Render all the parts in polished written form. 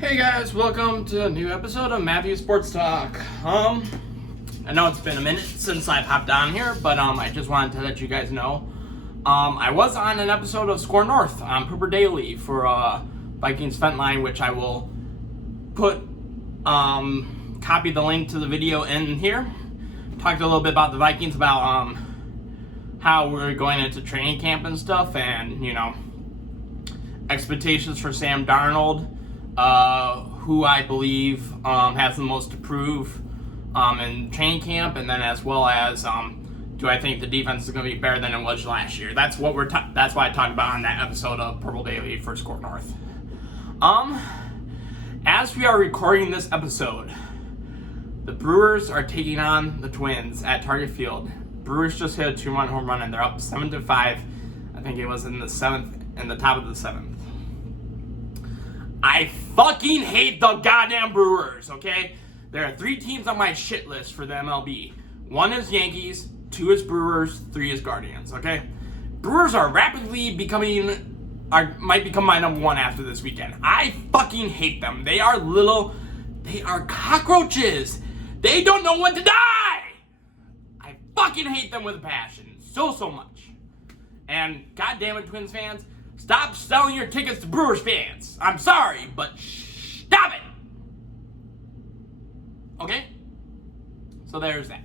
Hey guys, welcome to a new episode of Matthew Sports Talk. I know it's been a minute since I've hopped on here, but I just wanted to let you guys know. I was on an episode of SKOR North on Purple Daily for Vikings Fent Line, which I will put copy the link to the video in here. Talked a little bit about the Vikings, about how we're going into training camp and stuff, and expectations for Sam Darnold. Who I believe has the most to prove in training camp, and then as well as do I think the defense is going to be better than it was last year. That's what that's what I talked about on that episode of Purple Daily for SKOR North. As we are recording this episode, the Brewers are taking on the Twins at Target Field. Brewers just hit a 2-run home run and they're up 7-5. I think it was in the top of the seventh. I fucking hate the goddamn Brewers, okay? There are 3 teams on my shit list for the MLB. 1 is Yankees, 2 is Brewers, 3 is Guardians, okay? Brewers are rapidly might become my number 1 after this weekend. I fucking hate them. They are cockroaches. They don't know when to die. I fucking hate them with a passion. So much. And goddamn it, Twins fans, stop selling your tickets to Brewers fans. I'm sorry, but stop it. Okay? So there's that.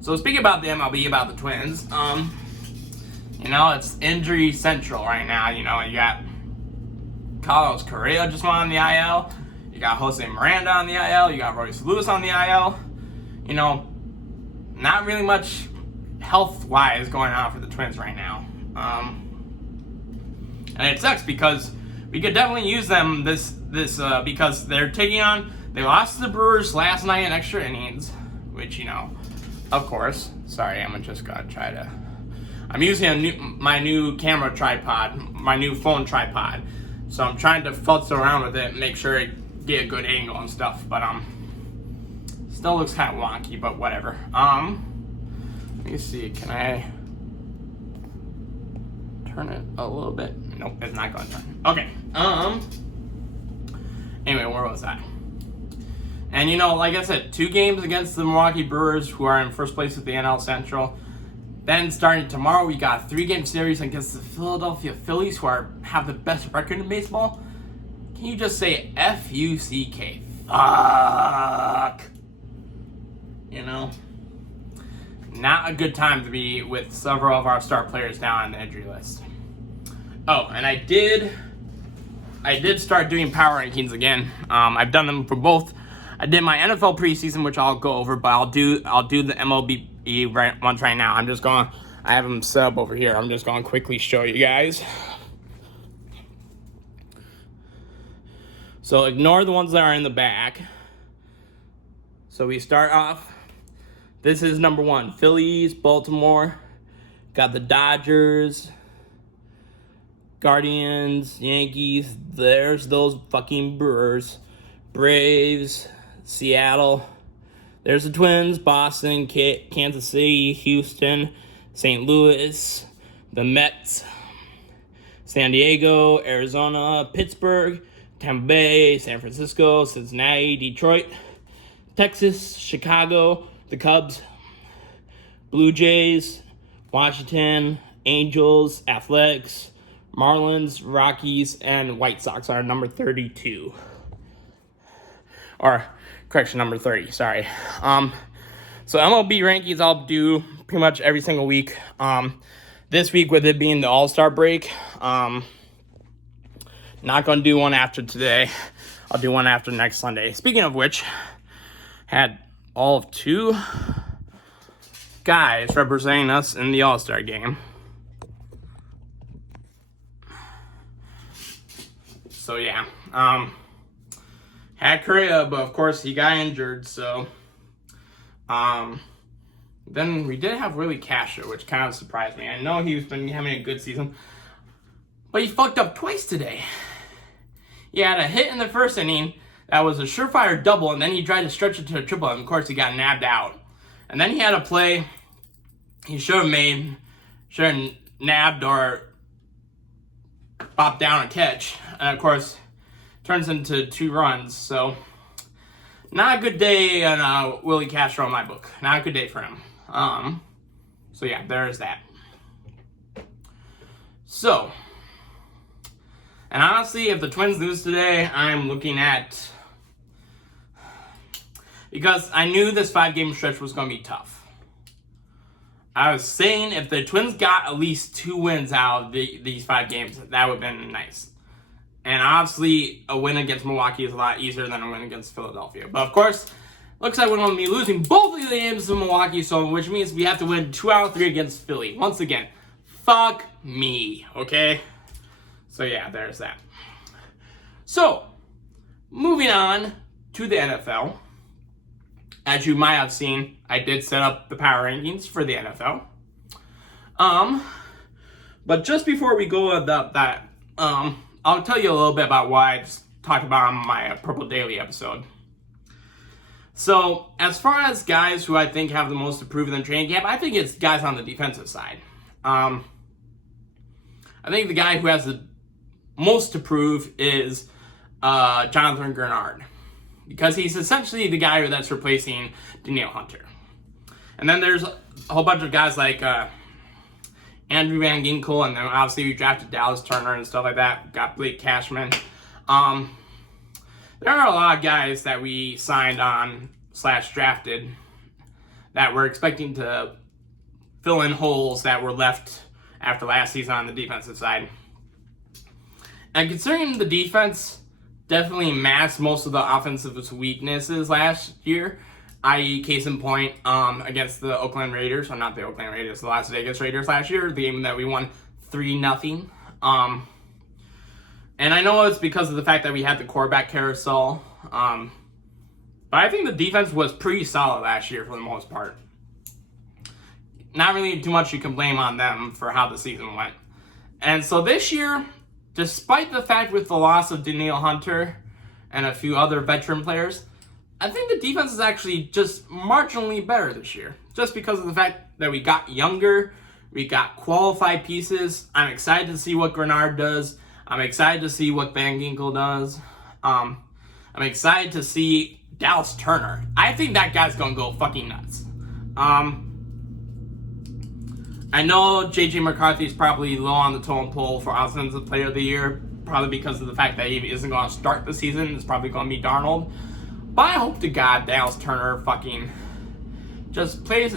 So speaking about the MLB, about the Twins, it's injury central right now. You got Carlos Correa just went on the IL. You got Jose Miranda on the IL. You got Royce Lewis on the IL. Not really much health-wise going on for the Twins right now. And it sucks because we could definitely use them this because they lost to the Brewers last night in extra innings, which, of course, sorry, I'm using my new camera tripod, my new phone tripod, so I'm trying to futz around with it and make sure I get a good angle and stuff, but, still looks kind of wonky, but whatever. Let me see, can I turn it a little bit? Nope, it's not going to turn. Okay, anyway, where was I? And like I said, 2 games against the Milwaukee Brewers, who are in first place with the NL Central. Then starting tomorrow, we got 3-game series against the Philadelphia Phillies, who have the best record in baseball. Can you just say F-U-C-K? Fuck. Not a good time to be with several of our star players down on the injury list. Oh, and I did start doing power rankings again. I've done them for both. I did my NFL preseason, which I'll go over, but I'll do the MLB ones right now. I have them set up over here. I'm just going to quickly show you guys. So ignore the ones that are in the back. So we start off. This is number 1, Phillies, Baltimore. Got the Dodgers, Guardians, Yankees. There's those fucking Brewers. Braves, Seattle. There's the Twins, Boston, Kansas City, Houston, St. Louis, the Mets, San Diego, Arizona, Pittsburgh, Tampa Bay, San Francisco, Cincinnati, Detroit, Texas, Chicago, the Cubs, Blue Jays, Washington, Angels, Athletics, Marlins, Rockies, and White Sox are number 32. Or, correction, number 30, sorry. So MLB rankings I'll do pretty much every single week. This week, with it being the All-Star break, not going to do one after today. I'll do one after next Sunday. Speaking of which, had all of 2 guys representing us in the All-Star game. So yeah, had Correa, but of course he got injured, so then we did have Willie Castro, which kind of surprised me. I know he's been having a good season, but he fucked up twice today. He had a hit in the first inning that was a surefire double, and then he tried to stretch it to a triple, and of course he got nabbed out. And then he had a play he should have nabbed or bop down a catch, and of course, turns into 2 runs. So, not a good day on Willie Castro in my book. Not a good day for him. So yeah, there's that. So, and honestly, if the Twins lose today, I'm looking at, because I knew this 5-game stretch was going to be tough. I was saying if the Twins got at least 2 wins out of these 5 games, that would have been nice. And obviously, a win against Milwaukee is a lot easier than a win against Philadelphia. But of course, looks like we're going to be losing both of the games to Milwaukee, so which means we have to win 2 out of 3 against Philly. Once again, fuck me, okay? So yeah, there's that. So, moving on to the NFL. As you might have seen, I did set up the power rankings for the NFL. But just before we go about that, I'll tell you a little bit about what I just talked about on my Purple Daily episode. So, as far as guys who I think have the most to prove in the training camp, I think it's guys on the defensive side. I think the guy who has the most to prove is Jonathan Grenard, because he's essentially the guy that's replacing Danielle Hunter. And then there's a whole bunch of guys like Andrew Van Ginkel, and then obviously we drafted Dallas Turner and stuff like that. Got Blake Cashman. There are a lot of guys that we signed on / drafted that we're expecting to fill in holes that were left after last season on the defensive side. And considering the defense definitely masked most of the offensive weaknesses last year, i.e. case in point against the Oakland Raiders, or not the Oakland Raiders, the Las Vegas Raiders last year, the game that we won 3-0. And I know it's because of the fact that we had the quarterback carousel, but I think the defense was pretty solid last year for the most part. Not really too much you can blame on them for how the season went. And so this year, despite the fact with the loss of Danielle Hunter and a few other veteran players, I think the defense is actually just marginally better this year. Just because of the fact that we got younger, we got qualified pieces. I'm excited to see what Grenard does. I'm excited to see what Van Ginkel does. I'm excited to see Dallas Turner. I think that guy's going to go fucking nuts. I know J.J. McCarthy is probably low on the totem pole for Offensive Player of the Year, probably because of the fact that he isn't going to start the season. It's probably going to be Darnold. But I hope to God Dallas Turner fucking just plays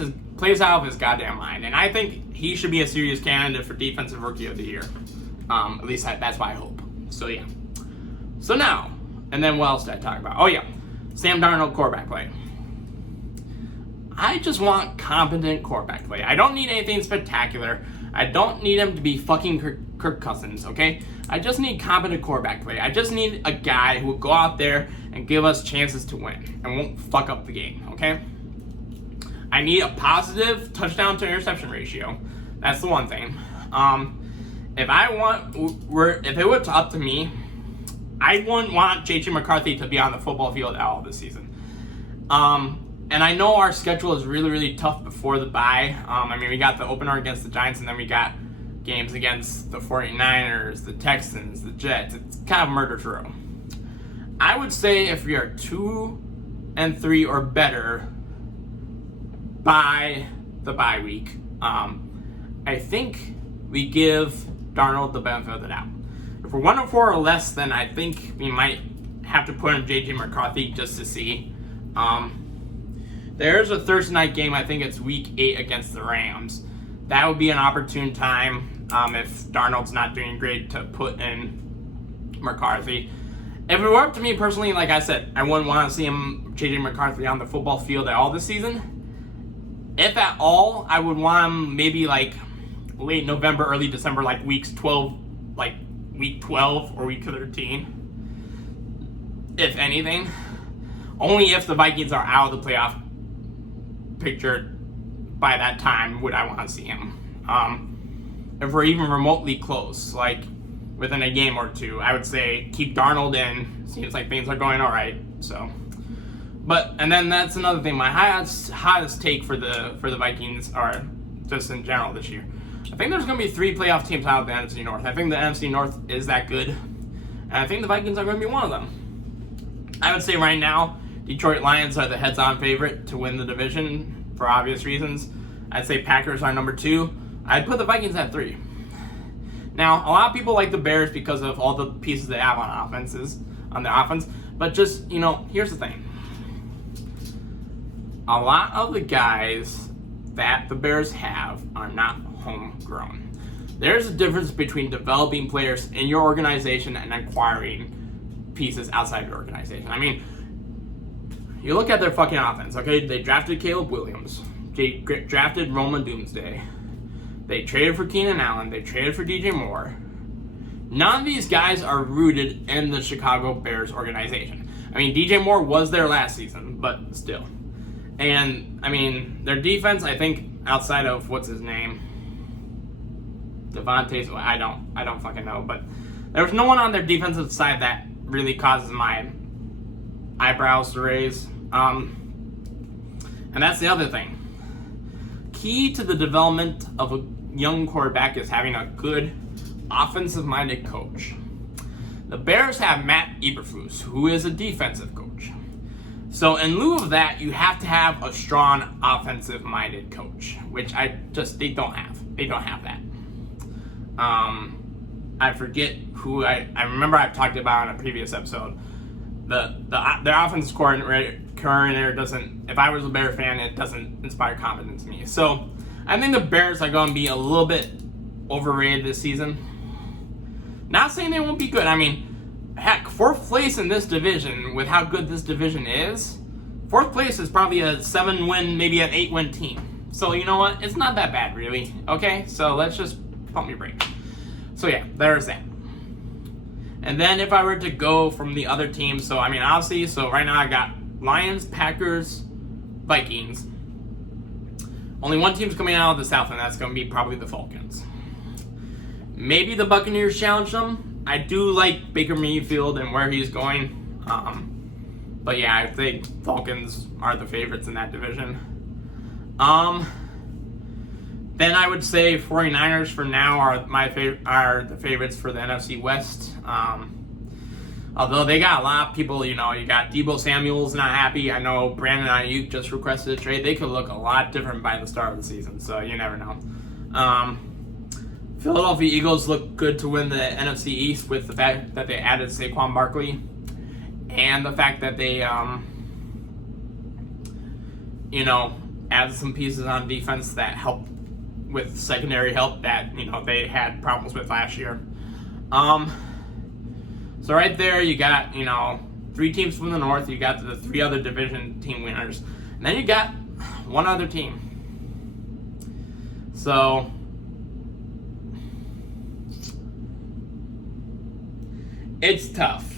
out of his goddamn mind. And I think he should be a serious candidate for Defensive Rookie of the Year. At least that's what I hope. So yeah. So now, and then what else did I talk about? Oh yeah, Sam Darnold quarterback play. I just want competent quarterback play. I don't need anything spectacular. I don't need him to be fucking Kirk Cousins, okay? I just need competent quarterback play. I just need a guy who will go out there and give us chances to win and won't fuck up the game, okay? I need a positive touchdown to interception ratio. That's the one thing. If it was up to me, I wouldn't want J.J. McCarthy to be on the football field at all this season. And I know our schedule is really, really tough before the bye. We got the opener against the Giants, and then we got games against the 49ers, the Texans, the Jets. It's kind of murder throw. I would say if we are 2-3 or better by the bye week, I think we give Darnold the benefit of the doubt. If we're 1-4 or less, then I think we might have to put in J.J. McCarthy just to see. There's a Thursday night game, I think it's week 8 against the Rams. That would be an opportune time if Darnold's not doing great to put in McCarthy. If it were up to me personally, like I said, I wouldn't want to see J.J. McCarthy on the football field at all this season. If at all, I would want him maybe like late November, early December, like week 12 or week 13. If anything. Only if the Vikings are out of the playoff picture by that time would I want to see him. If we're even remotely close, like within a game or two, I would say keep Darnold in. Seems like things are going all right. So, and then that's another thing. My hottest take for the Vikings, or just in general this year, I think there's going to be 3 playoff teams out of the NFC North. I think the NFC North is that good. And I think the Vikings are going to be one of them. I would say right now, Detroit Lions are the heads-on favorite to win the division for obvious reasons. I'd say Packers are number 2. I'd put the Vikings at 3. Now, a lot of people like the Bears because of all the pieces they have on the offense. But just, here's the thing. A lot of the guys that the Bears have are not homegrown. There's a difference between developing players in your organization and acquiring pieces outside your organization. I mean, you look at their fucking offense, okay? They drafted Caleb Williams. They drafted Roman Doomsday. They traded for Keenan Allen. They traded for DJ Moore. None of these guys are rooted in the Chicago Bears organization. I mean, DJ Moore was there last season, but still. And, I mean, their defense, I think, outside of, what's his name? Devontae's, I don't fucking know, but there was no one on their defensive side that really causes my eyebrows to raise. And that's the other thing. Key to the development of a young quarterback is having a good offensive-minded coach. The Bears have Matt Eberflus, who is a defensive coach. So in lieu of that, you have to have a strong offensive-minded coach, which they don't have. They don't have that. I forget who I remember I've talked about in a previous episode. Their offensive coordinator doesn't, if I was a Bear fan, it doesn't inspire confidence in me. So I think the Bears are going to be a little bit overrated this season. Not saying they won't be good. I mean, heck, 4th place in this division, with how good this division is, 4th place is probably a 7-win, maybe an 8-win team. So you know what? It's not that bad, really. Okay? So let's just pump your brakes. So yeah, there's that. And then if I were to go from the other teams, so I mean, obviously, so right now I got Lions, Packers, Vikings. Only one team's coming out of the South, and that's going to be probably the Falcons. Maybe the Buccaneers challenge them. I do like Baker Mayfield and where he's going. But yeah, I think Falcons are the favorites in that division. Then I would say 49ers for now are the favorites for the NFC West. Although they got a lot of people, you got Deebo Samuel's not happy. I know Brandon Ayuk just requested a trade. They could look a lot different by the start of the season, so you never know. Philadelphia Eagles look good to win the NFC East with the fact that they added Saquon Barkley and the fact that they, added some pieces on defense that helped with secondary help that, they had problems with last year. So right there, you got, 3 teams from the North. You got the 3 other division team winners. And then you got one other team. So it's tough.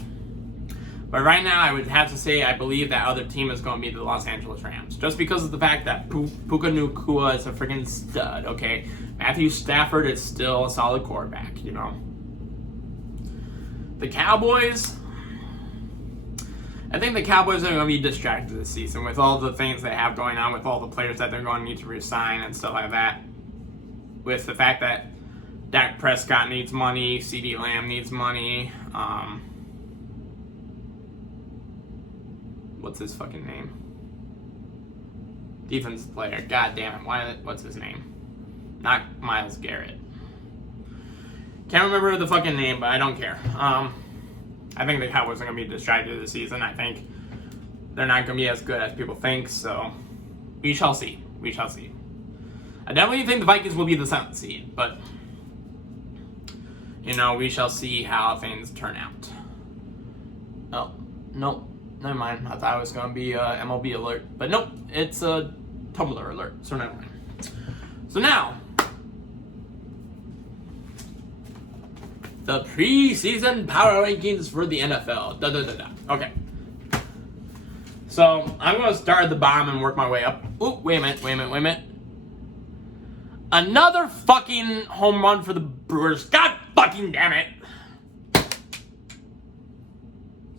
But right now, I would have to say I believe that other team is going to be the Los Angeles Rams. Just because of the fact that Puka Nacua is a freaking stud, okay? Matthew Stafford is still a solid quarterback, The Cowboys, I think the Cowboys are going to be distracted this season with all the things they have going on, with all the players that they're going to need to re-sign and stuff like that. With the fact that Dak Prescott needs money, CeeDee Lamb needs money, what's his fucking name? Defensive player. God damn it. What's his name? Not Myles Garrett. Can't remember the fucking name, but I don't care. I think the Cowboys are going to be distracted this season. I think they're not going to be as good as people think, so we shall see. We shall see. I definitely think the Vikings will be the 7th seed, but, we shall see how things turn out. Oh, nope. Never mind. I thought it was going to be a MLB alert. But nope, it's a Tumblr alert. So never mind. So now, the preseason power rankings for the NFL. Okay. So I'm going to start at the bottom and work my way up. Ooh, wait a minute. Another fucking home run for the Brewers. God fucking damn it.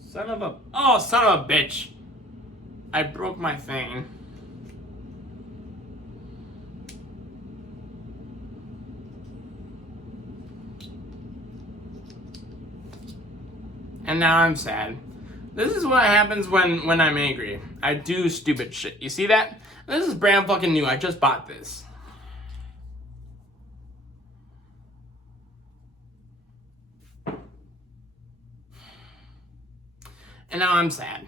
Son of a bitch. I broke my thing. And now I'm sad. This is what happens when I'm angry. I do stupid shit. You see that? This is brand fucking new. I just bought this. And now I'm sad.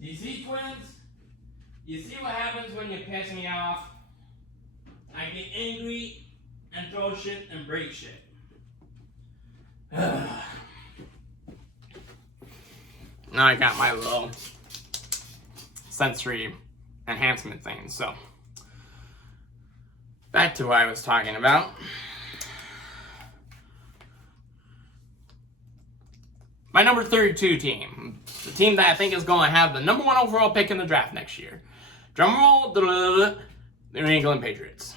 You see, twins? You see what happens when you piss me off? I get angry and throw shit and break shit. Now I got my little sensory enhancement thing. So, back to what I was talking about. My number 32 team. The team that I think is going to have the number 1 overall pick in the draft next year. Drumroll, the New England Patriots.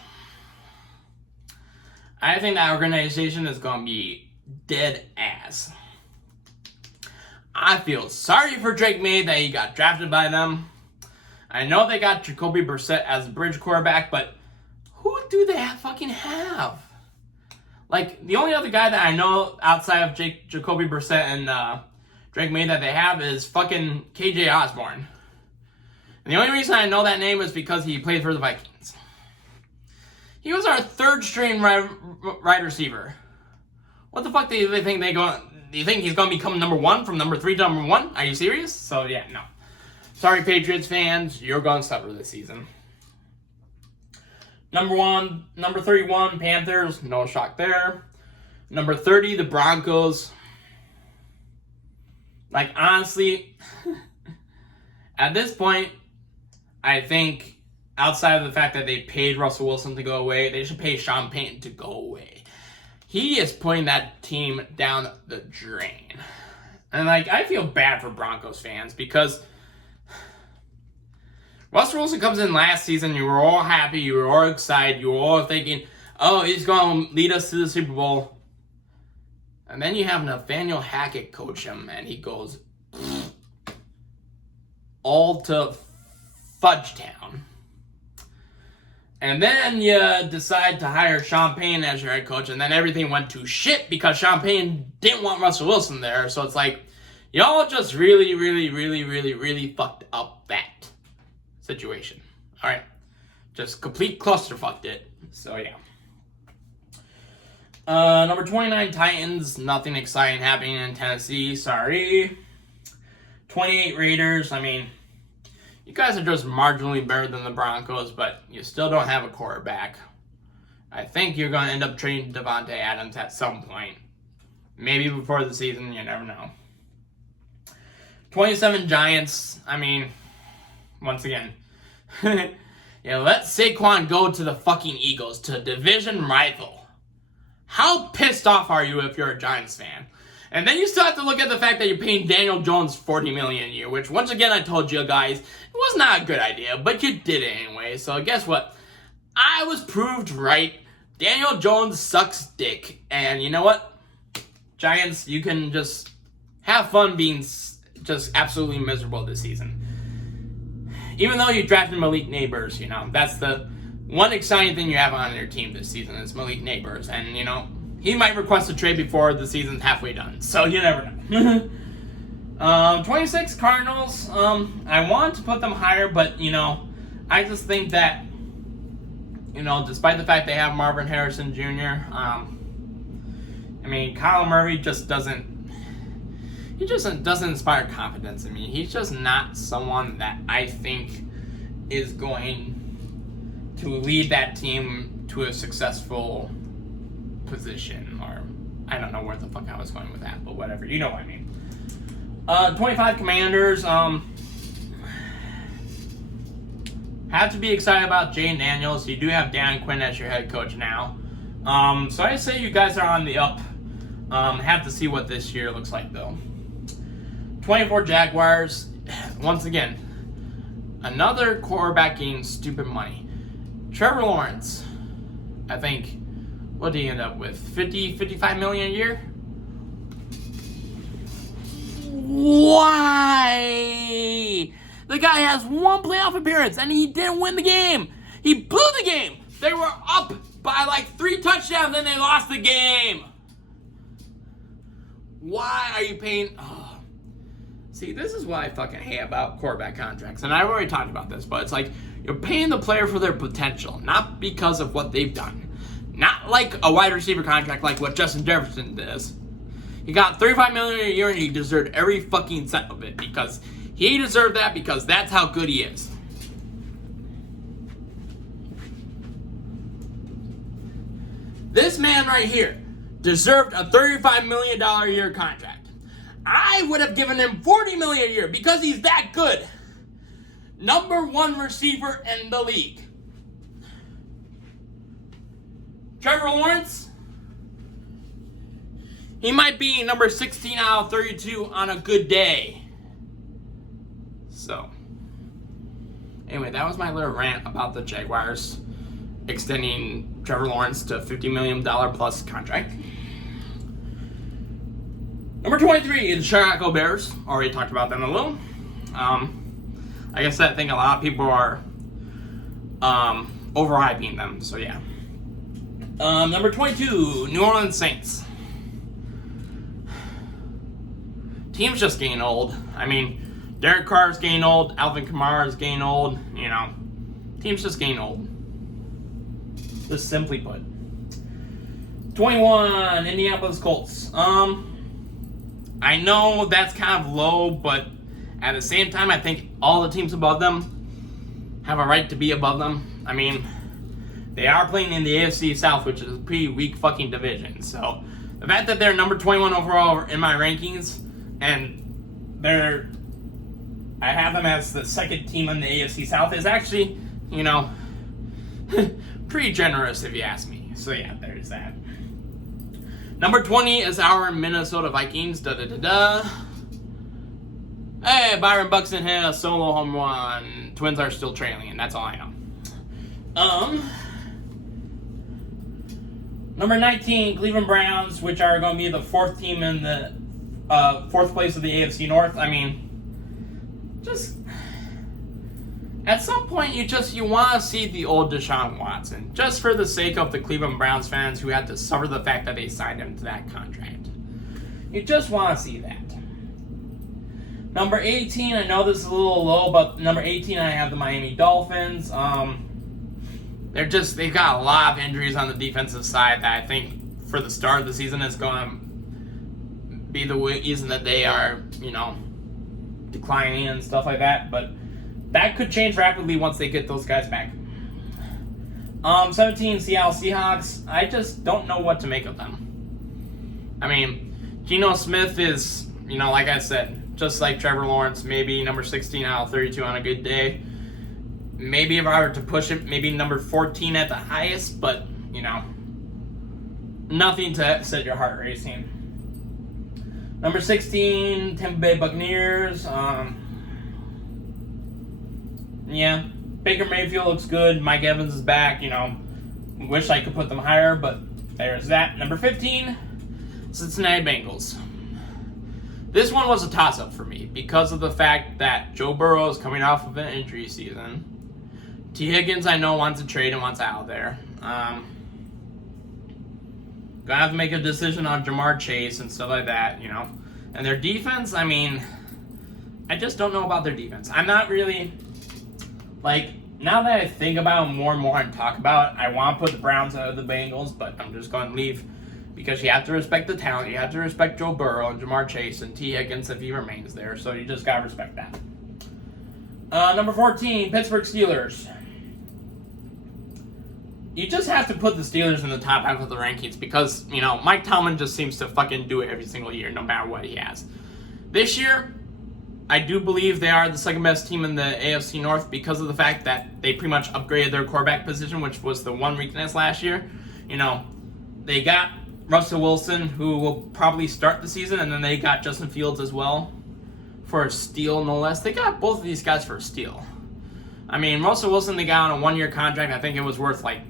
I think that organization is going to be dead ass. I feel sorry for Drake May that he got drafted by them. I know they got Jacoby Brissett as a bridge quarterback, but who do they fucking have? Like, the only other guy that I know outside of Jacoby Brissett and Drake May that they have is fucking KJ Osborne. And the only reason I know that name is because he played for the Vikings. He was our third string wide receiver. What the fuck do they think do you think he's going to become number 1 from number 3 to number 1? Are you serious? So, yeah, no. Sorry, Patriots fans. You're going to suffer this season. Number 31, Panthers. No shock there. Number 30, the Broncos. Like, honestly, at this point, I think outside of the fact that they paid Russell Wilson to go away, they should pay Sean Payton to go away. He is putting that team down the drain. And, like, I feel bad for Broncos fans because Russell Wilson comes in last season, you were all happy, you were all excited, you were all thinking, oh, he's going to lead us to the Super Bowl. And then you have Nathaniel Hackett coach him, and he goes all to Fudgetown. And then you decide to hire Sean Payton as your head coach, and then everything went to shit because Sean Payton didn't want Russell Wilson there. So it's like, y'all just really fucked up that situation. All right. Just complete clusterfucked it. So, yeah. Number 29, Titans. Nothing exciting happening in Tennessee. Sorry. 28, Raiders. I mean, you guys are just marginally better than the Broncos, but you still don't have a quarterback. I think you're going to end up trading Devontae Adams at some point. Maybe before the season. You never know. 27, Giants. I mean, once again. Yeah, let Saquon go to the fucking Eagles, to a division rival. How pissed off are you if you're a Giants fan? And then you still have to look at the fact that you're paying Daniel Jones $40 million a year, which once again I told you guys, it was not a good idea, but you did it anyway. So guess what? I was proved right. Daniel Jones sucks dick. And you know what? Giants, you can just have fun being just absolutely miserable this season. Even though you drafted Malik Neighbors, you know, that's the one exciting thing you have on your team this season is Malik Neighbors. And, you know, he might request a trade before the season's halfway done. So you never know. 26, Cardinals. I want to put them higher, but, you know, I just think that, you know, despite the fact they have Marvin Harrison Jr., I mean, Kyler Murray just doesn't inspire confidence in me. He's just not someone that I think is going to lead that team to a successful position. Or, I don't know where the fuck I was going with that, but whatever. You know what I mean. 25, Commanders. Have to be excited about Jane Daniels. You do have Dan Quinn as your head coach now. So I say you guys are on the up. Have to see what this year looks like, though. 24, Jaguars. Once again, another quarterback getting stupid money. Trevor Lawrence, I think, what did he end up with? 55 million a year? Why? The guy has one playoff appearance and he didn't win the game. He blew the game. They were up by like 3 touchdowns and they lost the game. Why are you paying? Oh. See, this is what I fucking hate about quarterback contracts. And I've already talked about this, but it's like you're paying the player for their potential, not because of what they've done. Not like a wide receiver contract like what Justin Jefferson does. He got $35 million a year and he deserved every fucking cent of it because he deserved that because that's how good he is. This man right here deserved a $35 million a year contract. I would have given him $40 million a year because he's that good. Number 1 receiver in the league. Trevor Lawrence, he might be number 16 out of 32 on a good day. So, anyway, that was my little rant about the Jaguars extending Trevor Lawrence to $50 million plus contract. Number 23 is Chicago Bears. Already talked about them a little. Like I said, I think a lot of people are overhyping them. So yeah. Number 22, New Orleans Saints. Team's just getting old. I mean, Derek Carr's getting old. Alvin Kamara's getting old. You know, team's just getting old. Just simply put. 21, Indianapolis Colts. I know that's kind of low, but at the same time, I think all the teams above them have a right to be above them. I mean, they are playing in the AFC South, which is a pretty weak fucking division. So, the fact that they're number 21 overall in my rankings, and I have them as the second team in the AFC South is actually, you know, pretty generous if you ask me. So yeah, there's that. Number 20 is our Minnesota Vikings. Hey, Byron Buxton hit a solo home run. Twins are still trailing, and that's all I know. Number 19, Cleveland Browns, which are going to be the 4th team in the 4th place of the AFC North. I mean, just at some point you want to see the old Deshaun Watson, just for the sake of the Cleveland Browns fans who had to suffer the fact that they signed him to that contract. You just want to see that. Number 18, I know this is a little low, but number 18 I have the Miami Dolphins. They've got a lot of injuries on the defensive side that I think for the start of the season is going to be the reason that they are, you know, declining and stuff like that. But that could change rapidly once they get those guys back. 17, Seattle Seahawks. I just don't know what to make of them. I mean, Geno Smith is, you know, like I said, just like Trevor Lawrence, maybe number 16 out of 32 on a good day. Maybe if I were to push it, maybe number 14 at the highest, but, you know, nothing to set your heart racing. Number 16, Tampa Bay Buccaneers. Yeah, Baker Mayfield looks good. Mike Evans is back, you know. Wish I could put them higher, but there's that. Number 15, Cincinnati Bengals. This one was a toss-up for me because of the fact that Joe Burrow is coming off of an injury season. T. Higgins, I know, wants to trade and wants out of there. Gonna have to make a decision on Jamar Chase and stuff like that, you know. And their defense, I mean, I just don't know about their defense. I'm not really, like, now that I think about it more and more and talk about it, I want to put the Browns out of the Bengals, but I'm just going to leave because you have to respect the talent. You have to respect Joe Burrow and Jamar Chase and T. Higgins if he remains there, so you just got to respect that. Number 14, Pittsburgh Steelers. You just have to put the Steelers in the top half of the rankings because, you know, Mike Tomlin just seems to fucking do it every single year, no matter what he has. This year, I do believe they are the second best team in the AFC North because of the fact that they pretty much upgraded their quarterback position, which was the one weakness last year. You know, they got Russell Wilson, who will probably start the season, and then they got Justin Fields as well for a steal, no less. They got both of these guys for a steal. I mean, Russell Wilson, they got on a one-year contract. I think it was worth like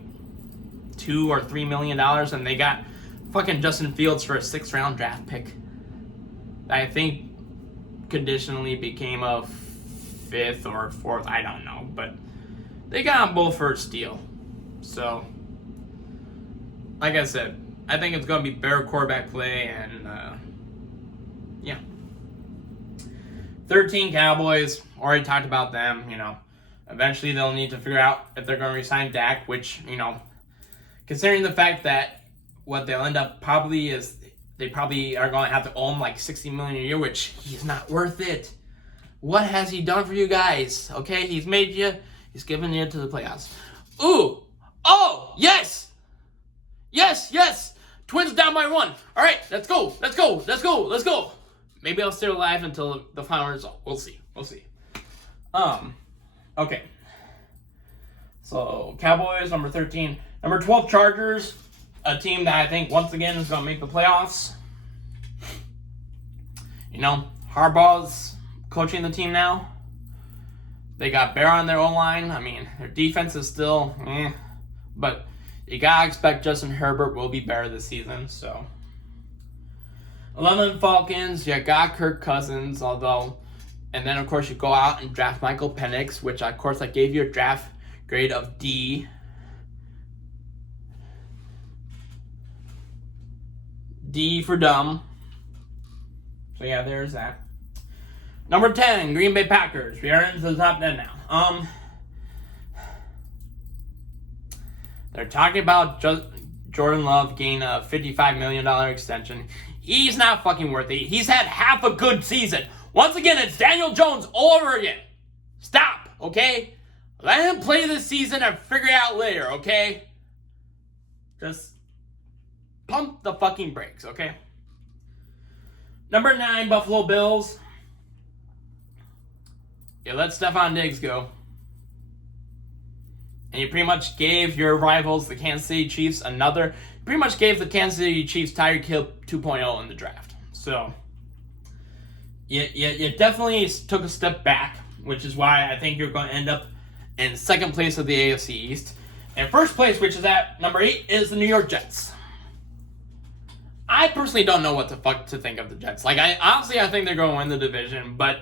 $2 or $3 million, and they got fucking Justin Fields for a 6th-round draft pick. I think conditionally became a 5th or 4th, I don't know, but they got them both for a steal. So, like I said, I think it's going to be better quarterback play and yeah. 13 Cowboys, already talked about them, Eventually they'll need to figure out if they're going to re-sign Dak, which, considering the fact that what they'll end up probably is they probably are going to have to owe him like $60 million a year, which he's not worth it. What has he done for you guys? Okay, he's given you to the playoffs. Ooh, oh, yes. Twins down by 1. All right, let's go. Maybe I'll stay alive until the final result. We'll see. Okay. So, Cowboys, number 13. Number 12, Chargers, a team that I think, once again, is going to make the playoffs. Harbaugh's coaching the team now. They got Bear on their O-line. I mean, their defense is still, but you got to expect Justin Herbert will be better this season, so. 11 Falcons, you got Kirk Cousins, and then, of course, you go out and draft Michael Penix, which, of course, I gave you a draft grade of D. D for dumb. So, yeah, there's that. Number 10, Green Bay Packers. We are into the top 10 now. They're talking about Jordan Love getting a $55 million extension. He's not fucking worth it. He's had half a good season. Once again, it's Daniel Jones all over again. Stop, okay? Let him play this season and figure it out later, okay? Just pump the fucking brakes, okay? Number 9, Buffalo Bills. You let Stephon Diggs go. And you pretty much gave your rivals, the Kansas City Chiefs, pretty much gave the Kansas City Chiefs Tyreek Hill 2.0 in the draft. So, you definitely took a step back, which is why I think you're going to end up in second place of the AFC East. And first place, which is at number 8, is the New York Jets. I personally don't know what the fuck to think of the Jets. I think they're going to win the division, but,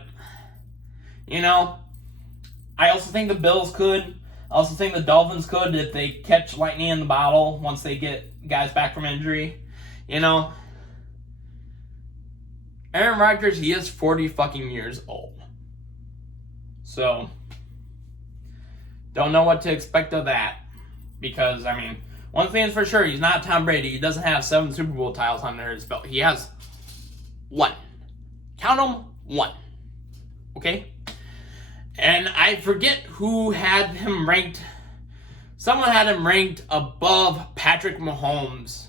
I also think the Bills could. I also think the Dolphins could if they catch lightning in the bottle once they get guys back from injury. Aaron Rodgers, he is 40 fucking years old. So, don't know what to expect of that. Because, one thing is for sure, he's not Tom Brady. He doesn't have 7 Super Bowl titles under his belt. He has 1. Count them, 1. Okay? And I forget who had him ranked. Someone had him ranked above Patrick Mahomes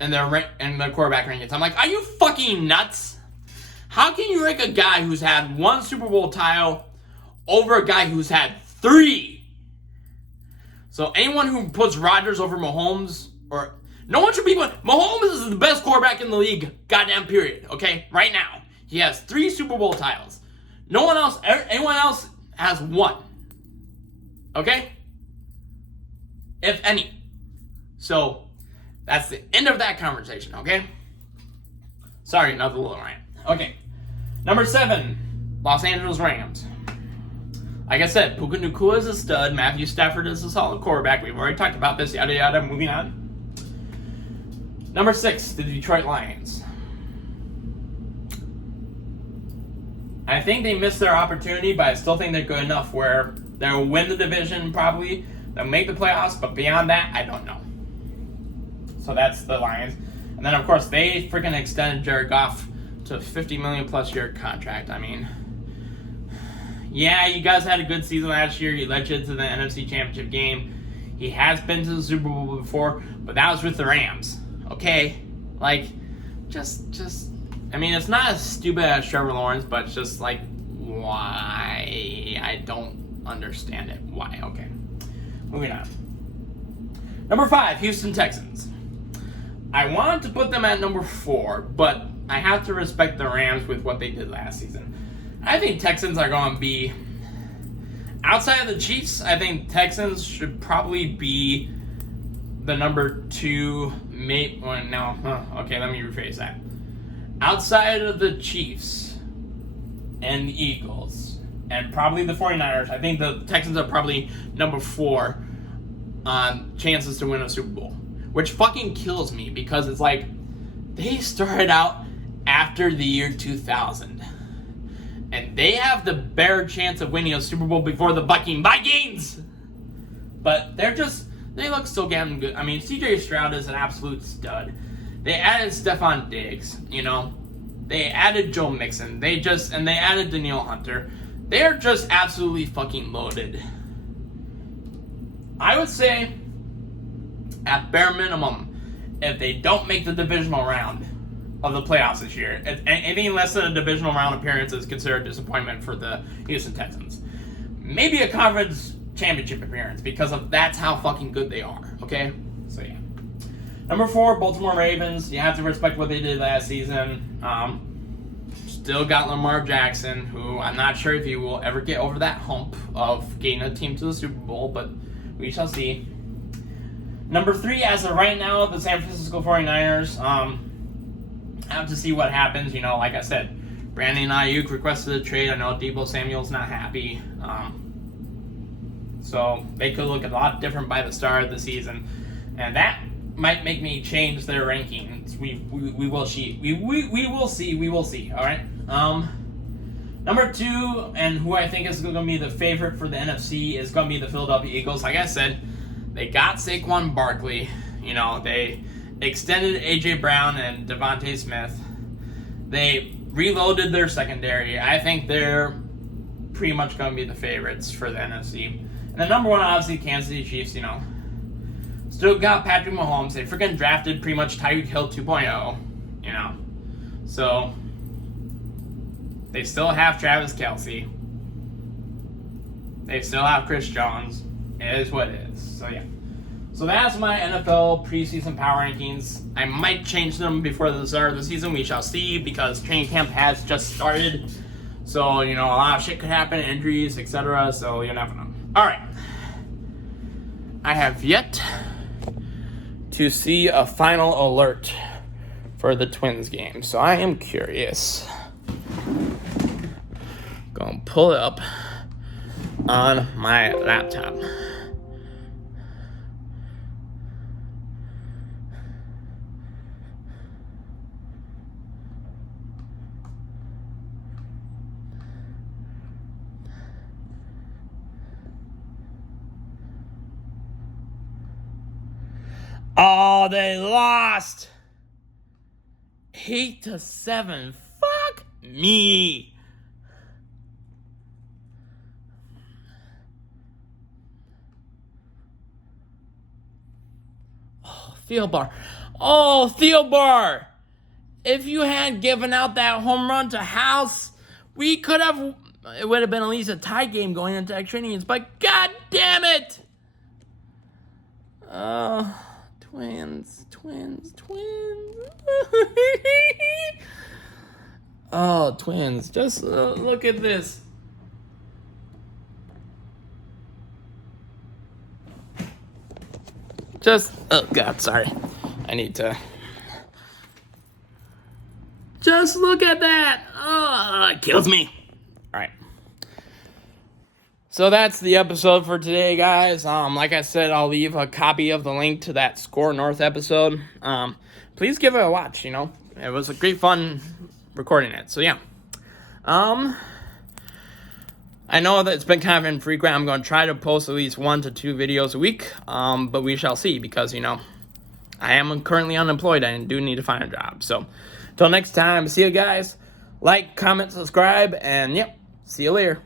in their quarterback rankings. I'm like, are you fucking nuts? How can you rank a guy who's had 1 Super Bowl title over a guy who's had 3? So anyone who puts Rodgers over Mahomes, or no one should be. Mahomes is the best quarterback in the league, goddamn period. Okay, right now. He has 3 Super Bowl titles. Anyone else has 1. Okay? If any. So, that's the end of that conversation, okay? Sorry, another little rant. Okay. Number 7, Los Angeles Rams. Like I said, Puka Nacua is a stud. Matthew Stafford is a solid quarterback. We've already talked about this, yada yada, moving on. Number 6, the Detroit Lions. I think they missed their opportunity, but I still think they're good enough where they'll win the division probably. They'll make the playoffs, but beyond that, I don't know. So that's the Lions. And then, of course, they freaking extended Jared Goff to a $50 million plus year contract. Yeah, you guys had a good season last year. He led you to the NFC Championship game. He has been to the Super Bowl before, but that was with the Rams. Okay? It's not as stupid as Trevor Lawrence, but it's just why? I don't understand it. Why? Okay. Moving on. Number 5, Houston Texans. I wanted to put them at number 4, but I have to respect the Rams with what they did last season. I think Texans are going to be, outside of the Chiefs, I think Texans should probably be the number 2, okay, let me rephrase that. Outside of the Chiefs and the Eagles and probably the 49ers, I think the Texans are probably number 4 on chances to win a Super Bowl. Which fucking kills me because it's they started out after the year 2000. And they have the better chance of winning a Super Bowl before the Vikings. But they look still getting good. I mean, CJ Stroud is an absolute stud. They added Stephon Diggs, They added Joe Mixon. They added Danielle Hunter. They are just absolutely fucking loaded. I would say, at bare minimum, if they don't make the divisional round of the playoffs this year, anything less than a divisional round appearance is considered a disappointment for the Houston Texans. Maybe a conference championship appearance, because that's how fucking good they are, okay? So, yeah. Number 4, Baltimore Ravens. You have to respect what they did last season. Still got Lamar Jackson, who I'm not sure if he will ever get over that hump of getting a team to the Super Bowl, but we shall see. Number 3, as of right now, the San Francisco 49ers. I have to see what happens. Like I said, Brandon Ayuk requested a trade. I know Deebo Samuel's not happy. So they could look a lot different by the start of the season. And that might make me change their rankings. We will see. We will see. All right. Number 2, and who I think is going to be the favorite for the NFC, is going to be the Philadelphia Eagles. Like I said, they got Saquon Barkley. They extended A.J. Brown and Devontae Smith. They reloaded their secondary. I think they're pretty much going to be the favorites for the NFC. And the number 1, obviously, Kansas City Chiefs, Still got Patrick Mahomes. They freaking drafted pretty much Tyreek Hill 2.0, So, they still have Travis Kelce. They still have Chris Jones. It is what it is. So, yeah. So, that's my NFL preseason power rankings. I might change them before the start of the season. We shall see, because training camp has just started. So, a lot of shit could happen, injuries, etc. So, you never know. All right. I have yet to see a final alert for the Twins game, so I am curious. Gonna pull it up on my laptop. Oh, they lost 8-7. Fuck me. Oh, Thielbar. Oh, Thielbar. If you had given out that home run to House, we could have. It would have been at least a tie game going into extra innings. But god damn it. Twins. Oh, Twins. Just look at this. Oh, God, sorry. I need to. Just look at that. Oh, it kills me. All right. So that's the episode for today, guys. Like I said, I'll leave a copy of the link to that SKOR North episode. Please give it a watch, It was a great fun recording it. So, yeah. I know that it's been kind of infrequent. I'm going to try to post at least 1 to 2 videos a week. But we shall see, because, I am currently unemployed and do need to find a job. So, until next time, see you guys. Like, comment, subscribe, and, yep, see you later.